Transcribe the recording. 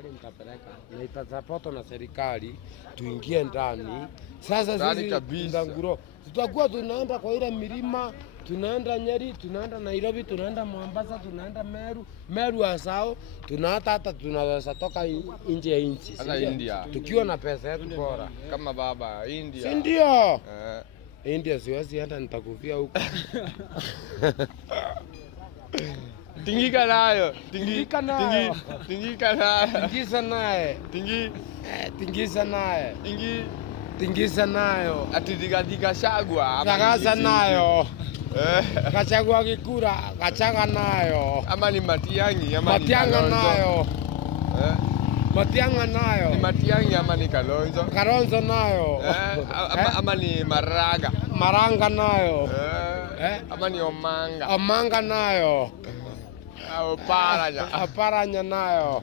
mahali nitapeleka na itasapotwa na serikali tuingie ndani. Sasa sisi Ndanguro tutakuwa tunaenda kwa ile milima, tunaenda Nyeri, tunaenda Nairobi, tunaenda Mombasa, tunaenda Meru asao, hata tunaweza toka nje ya nchi. Hata India. Tukiwa na pesa yetu bora. Kama baba India. Si ndio? India siwezi hata nitakufia huko. Tingika nayo. Tingika nayo. Tingika nayo. Tingisa naye. Tingisa naye. Tingisa nayo. Ati diga shagwa. Kagaza nayo. Kachagua kikura, kachaga nayo. Ama ni Matiang'i, ama ni Matiang'a nayo. Matiang'a nayo. Ni Matiang'i ama ni Kalonzo? Kalonzo nayo. Ama ni Maraga. Maranga nayo. Ama ni Omanga. Omanga nayo. Oparanya. Oparanya nayo.